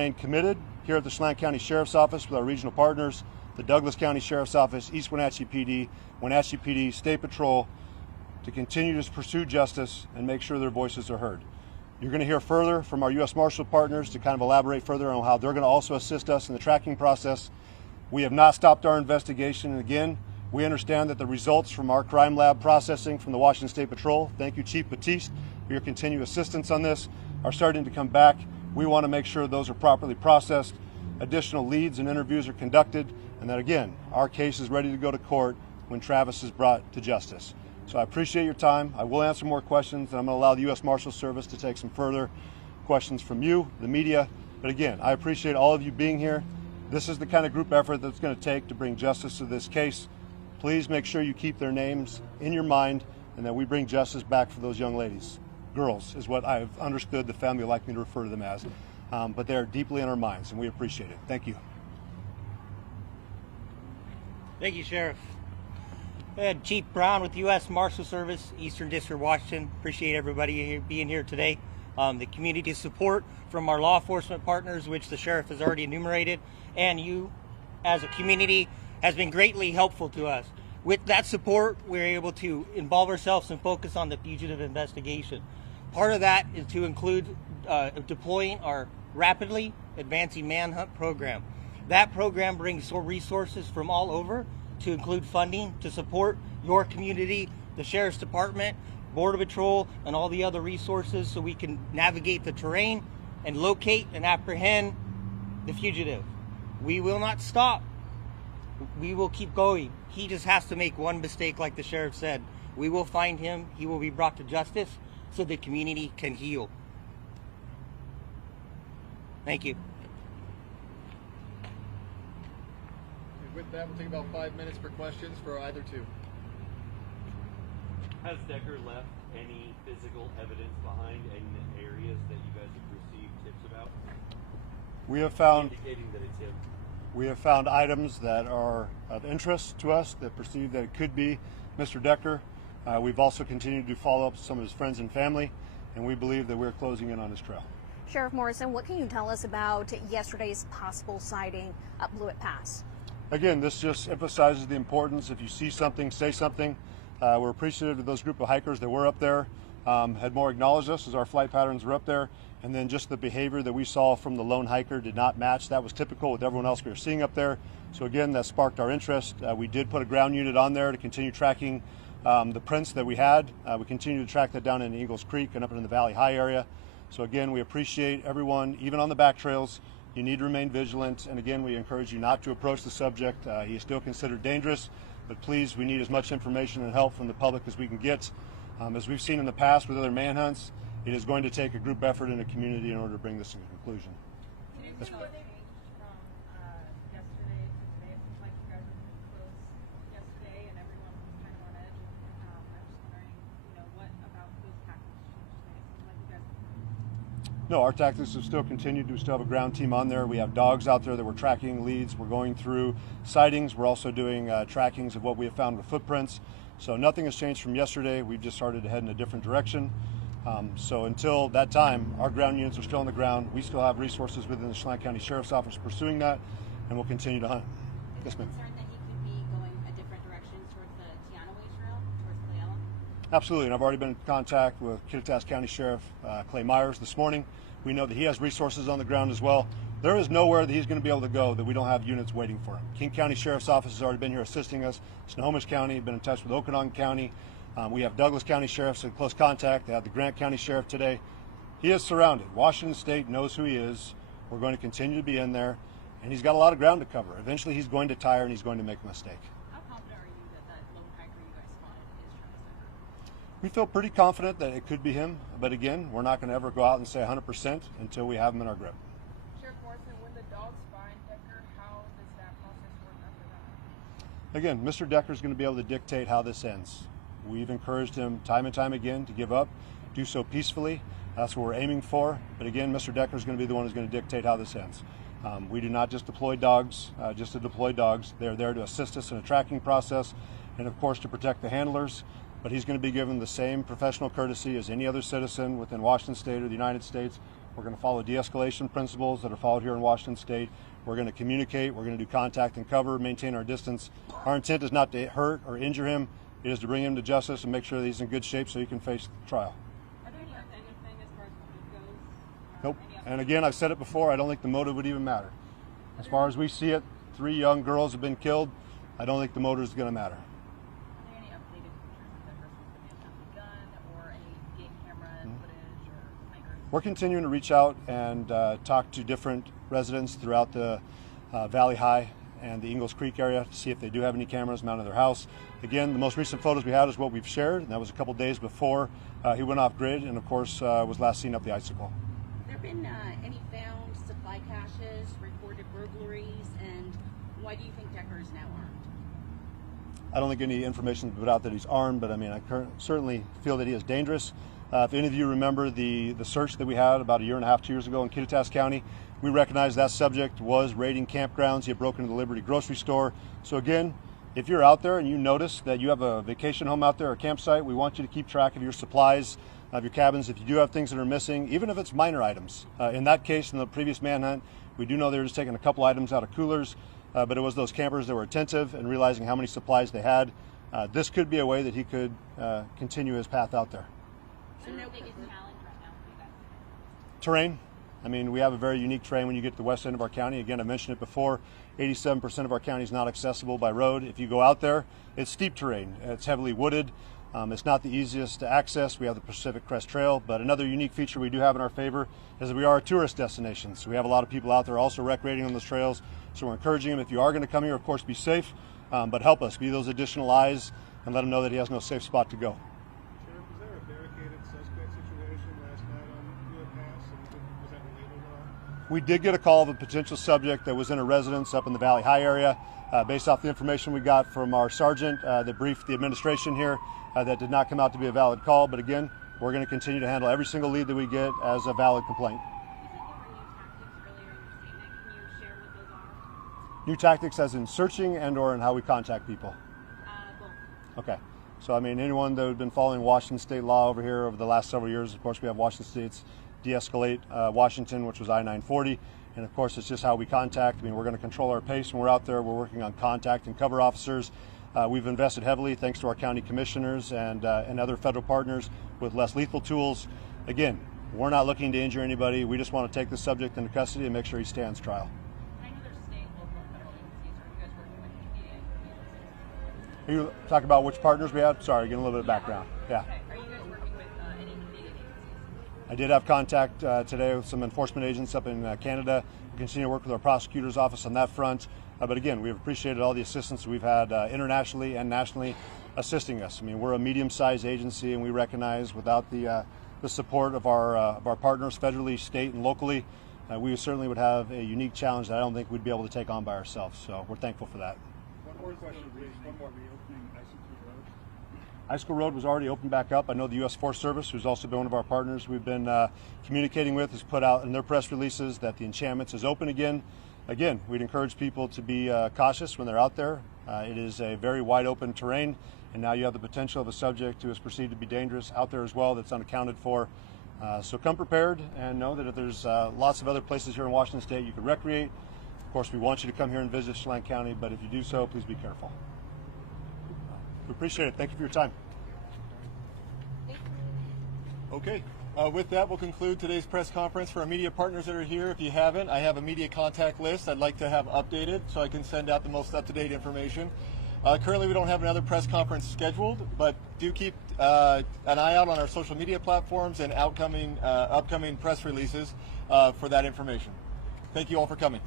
remain committed here at the Chelan County Sheriff's Office with our regional partners, the Douglas County Sheriff's Office, East Wenatchee PD, Wenatchee PD, State Patrol, to continue to pursue justice and make sure their voices are heard. You're going to hear further from our U.S. Marshal partners to kind of elaborate further on how they're going to also assist us in the tracking process. We have not stopped our investigation, and again, we understand that the results from our crime lab processing from the Washington State Patrol, thank you Chief Batiste for your continued assistance on this, are starting to come back. We want to make sure those are properly processed, additional leads and interviews are conducted, and that again, our case is ready to go to court when Travis is brought to justice. So I appreciate your time. I will answer more questions, and I'm going to allow the U.S. Marshal Service to take some further questions from you, the media. But again, I appreciate all of you being here. This is the kind of group effort that's going to take to bring justice to this case. Please make sure you keep their names in your mind and that we bring justice back for those young ladies. Girls is what I've understood the family would like me to refer to them as. But they are deeply in our minds, and we appreciate it. Thank you. Thank you, Sheriff. Chief Brown with U.S. Marshal Service, Eastern District, Washington. Appreciate everybody being here today. The community support from our law enforcement partners, which the Sheriff has already enumerated, and you as a community has been greatly helpful to us. With that support, we're able to involve ourselves and focus on the fugitive investigation. Part of that is to include deploying our rapidly advancing manhunt program. That program brings resources from all over to include funding to support your community, the Sheriff's Department, Border Patrol, and all the other resources so we can navigate the terrain and locate and apprehend the fugitive. We will not stop. We will keep going. He just has to make one mistake, like the Sheriff said. We will find him. He will be brought to justice so the community can heal. Thank you. With that, we'll take about 5 minutes for questions for either two. Has Decker left any physical evidence behind any areas that you guys have received tips about? We have found indicating that it's him. We have found items that are of interest to us that perceive that it could be Mr. Decker. We've also continued to follow up with some of his friends and family, and we believe that we're closing in on his trail. Sheriff Morrison, what can you tell us about yesterday's possible sighting at Blewett Pass? Again, this just emphasizes the importance. If you see something, say something. We're appreciative of those group of hikers that were up there, had more acknowledged us as our flight patterns were up there, and then just the behavior that we saw from the lone hiker did not match. That was typical with everyone else we were seeing up there. So again, that sparked our interest. We did put a ground unit on there to continue tracking the prints that we had. We continue to track that down in Eagles Creek and up in the Valley High area. So again, we appreciate everyone, even on the back trails. You need to remain vigilant, and again, we encourage you not to approach the subject. He is still considered dangerous, but please, we need as much information and help from the public as we can get. As we've seen in the past with other manhunts, it is going to take a group effort in a community in order to bring this to a conclusion. Yes, from yesterday to today? It seems like you guys were pretty close yesterday, and everyone was kind of on edge. I'm just wondering, what about those tactics changed today? It seems like you guys. No, our tactics have still continued. We still have a ground team on there. We have dogs out there that we're tracking leads. We're going through sightings. We're also doing trackings of what we have found with footprints. So nothing has changed from yesterday. We've just started to head in a different direction. So until that time, our ground units are still on the ground. We still have resources within the Chelan County Sheriff's Office pursuing that, and we'll continue to hunt. Yes, ma'am. Concerned that he could be going a different direction towards the Teanaway Trail, towards Clay Ellen? Absolutely, and I've already been in contact with Kittitas County Sheriff Clay Myers this morning. We know that he has resources on the ground as well. There is nowhere that he's going to be able to go that we don't have units waiting for him. King County Sheriff's Office has already been here assisting us. Snohomish County, been in touch with Okanagan County. We have Douglas County Sheriffs in close contact. They have the Grant County Sheriff today. He is surrounded. Washington State knows who he is. We're going to continue to be in there, and he's got a lot of ground to cover. Eventually he's going to tire and he's going to make a mistake. How confident are you that lone hiker you guys spotted is Travis Decker? We feel pretty confident that it could be him, but again, we're not going to ever go out and say 100% until we have him in our grip. Sheriff Morrison, when the dogs find Decker, how does that process work after that? Again, Mr. Decker is going to be able to dictate how this ends. We've encouraged him time and time again to give up, do so peacefully. That's what we're aiming for. But again, Mr. Decker is going to be the one who's going to dictate how this ends. We do not just deploy dogs, just to deploy dogs. They're there to assist us in a tracking process and, of course, to protect the handlers. But he's going to be given the same professional courtesy as any other citizen within Washington State or the United States. We're going to follow de-escalation principles that are followed here in Washington State. We're going to communicate. We're going to do contact and cover, maintain our distance. Our intent is not to hurt or injure him. It is to bring him to justice and make sure that he's in good shape so he can face the trial. Are there anything as far as motive goes? Nope. Any And again, I've said it before, I don't think the motive would even matter. As far as we see it, 3 young girls have been killed. I don't think the motive is going to matter. Are there any updated pictures of the person with the gun or any game camera footage or snipers? We're continuing to reach out and talk to different residents throughout the Valley High and the Ingalls Creek area to see if they do have any cameras mounted in their house. Again, the most recent photos we had is what we've shared, and that was a couple days before he went off grid and, of course, was last seen up the icicle. Have there been any found supply caches, reported burglaries, and why do you think Decker is now armed? I don't think any information has been out that he's armed, but I mean, I certainly feel that he is dangerous. If any of you remember the search that we had about a year and a half, 2 years ago in Kittitas County, we recognized that subject was raiding campgrounds. He had broken into the Liberty grocery store. So again, if you're out there and you notice that you have a vacation home out there or campsite, we want you to keep track of your supplies, of your cabins. If you do have things that are missing, even if it's minor items. In that case, in the previous manhunt, we do know they were just taking a couple items out of coolers, but it was those campers that were attentive and realizing how many supplies they had. This could be a way that he could continue his path out there. So no biggest challenge right now for you guys? Terrain. I mean, we have a very unique terrain when you get to the west end of our county. Again, I mentioned it before, 87% of our county is not accessible by road. If you go out there, it's steep terrain. It's heavily wooded. It's not the easiest to access. We have the Pacific Crest Trail, but another unique feature we do have in our favor is that we are a tourist destination. So we have a lot of people out there also recreating on those trails. So we're encouraging them, if you are going to come here, of course, be safe, but help us be those additional eyes and let him know that he has no safe spot to go. Sheriff, was there a barricaded suspect situation last night on Blewett Pass? Was that related at all? We did get a call of a potential subject that was in a residence up in the Valley High area. Based off the information we got from our sergeant that briefed the administration here, that did not come out to be a valid call. But again, we're going to continue to handle every single lead that we get as a valid complaint. You said there were new tactics earlier in your statement. Can you share what those are? New tactics as in searching and or in how we contact people. Both. Okay. So, I mean, anyone that had been following Washington state law over here over the last several years, of course, we have Washington State's de-escalate Washington, which was I-940. And, of course, it's just how we contact. I mean, we're going to control our pace when we're out there. We're working on contact and cover officers. We've invested heavily, thanks to our county commissioners and other federal partners, with less lethal tools. Again, we're not looking to injure anybody. We just want to take the subject into custody and make sure he stands trial. I know there's state, local, and federal agencies. Are you guys working with any agencies? Are you talking about which partners we have? Sorry, getting a little bit of background. Yeah. Okay. Are you guys working with any Canadian agencies? I did have contact today with some enforcement agents up in Canada. We continue to work with our prosecutor's office on that front. But again, we've appreciated all the assistance we've had internationally and nationally assisting us. I mean, we're a medium-sized agency, and we recognize without the support of our partners federally, state, and locally, we certainly would have a unique challenge that I don't think we'd be able to take on by ourselves. So we're thankful for that. One more question, please. One more. Reopening Icicle Road. Icicle Road was already opened back up. I know the U.S. Forest Service, who's also been one of our partners we've been communicating with, has put out in their press releases that the enchantments is open again. Again, we'd encourage people to be cautious when they're out there. It is a very wide open terrain, and now you have the potential of a subject who is perceived to be dangerous out there as well that's unaccounted for. So come prepared and know that if there's lots of other places here in Washington State you could recreate. Of course, we want you to come here and visit Chelan County, but if you do so, please be careful. We appreciate it. Thank you for your time. Okay. With that, we'll conclude today's press conference. For our media partners that are here, if you haven't, I have a media contact list I'd like to have updated so I can send out the most up-to-date information. Currently, we don't have another press conference scheduled, but do keep an eye out on our social media platforms and upcoming press releases for that information. Thank you all for coming.